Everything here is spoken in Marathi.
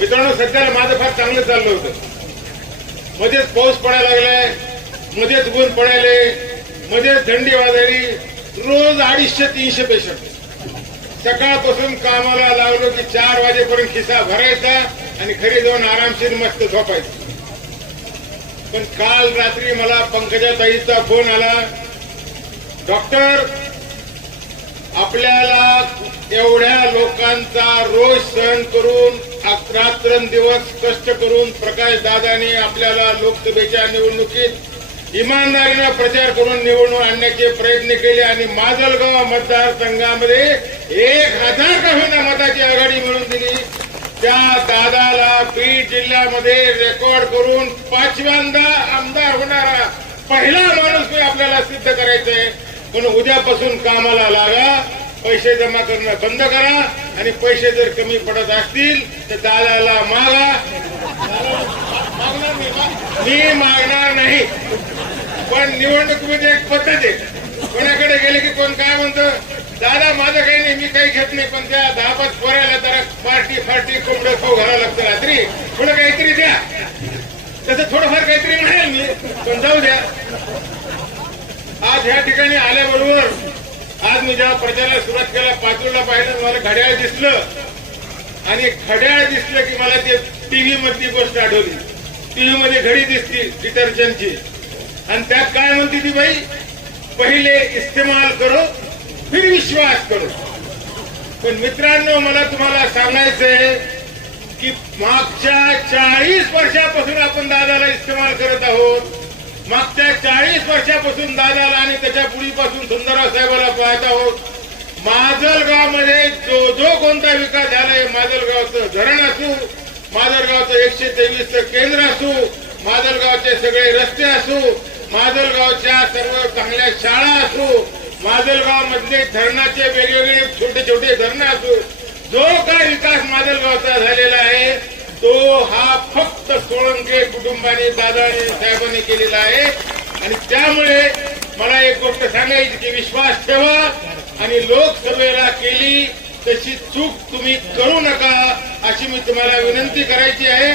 मित्रांनो सध्याला माझं फार चांगलं चाललं होतं. मध्येच पाऊस पडायला लागलाय मध्येच ऊन पडायले मध्येच थंडी वाजायली रोज अडीचशे तीनशे पेशंट. सकाळपासून कामाला लागलो की चार वाजेपर्यंत खिसा भरायचा आणि घरी जाऊन आरामशीर मस्त झोपायचं. पण काल रात्री मला पंकजा ताईचा फोन आला डॉक्टर आपल्याला एवढ्या लोकांचा रोज सहन करून रात्रंदिवस कष्ट करून प्रकाश दादाने आपल्याला लोकसभेच्या निवडणुकीत इमानदारीने प्रचार करून निवडणूक आणण्याचे प्रयत्न केले आणि माजलगाव मतदारसंघामध्ये एक हजार का होईना मताची आघाडी मिळून दिली. त्या दादाला बीड जिल्ह्यामध्ये रेकॉर्ड करून पाचव्यांदा आमदार होणारा पहिला माणूस मी आपल्याला सिद्ध करायचंय. पण उद्यापासून कामाला लागा पैसे जमा करणं बंद करा. आणि पैसे जर कमी पडत असतील तर दादाला मागा मी मागणार नाही. पण निवडणुकीमध्ये एक पद्धत आहे. कोणाकडे गेले की कोण काय म्हणतो? दादा माझं काही नाही मी काही घेत नाही पण त्या दहा पाच पोरायला जरा पार्टी फार्टी कोंबडं खाऊ घालावं लागतं रात्री. थोडं काहीतरी द्या. तसं थोडंफार काहीतरी म्हणेल मी पण जाऊ द्या. आज ह्या ठिकाणी मी जेव्हा प्रचाराला सुरुवात केला पाचूरला पाहिलं मला घड्याळ दिसलं. आणि घड्याळ दिसलं की मला ते टीव्ही मधली गोष्ट आठवली. टीव्ही मध्ये घडी दिसती डिटर्जंटची. आणि त्यात काय म्हणते ती बाई? पहिले इस्तेमाल करो फिर विश्वास करो. पण मित्रांनो मला तुम्हाला सांगायचंय की मागच्या चाळीस वर्षापासून आपण दादाला इस्तेमाल करत आहोत. मागच्या चाळीस वर्षापासून दादाला पाहत आहोत. माजलगावमध्ये जो जो कोणता विकास झालाय माजलगावचं धरण असू माजलगावचं एकशे तेवीसचं केंद्र असू माजलगावचे सगळे रस्ते असू माजलगावच्या सर्व चांगल्या शाळा असू माजलगाव मधले धरणाचे वेगवेगळे छोटे छोटे धरणं असू जो काय विकास माजलगावचा झालेला आहे तो हा फक्त सोळंके कुटुंबाने दादा साहेबांनी केलेला आहे. आणि त्यामुळे मला एक विश्वास ठेवा आणि लोकसभेला केली तशी चूक तुम्ही करू नका अशी मी तुम्हाला विनंती करायची आहे.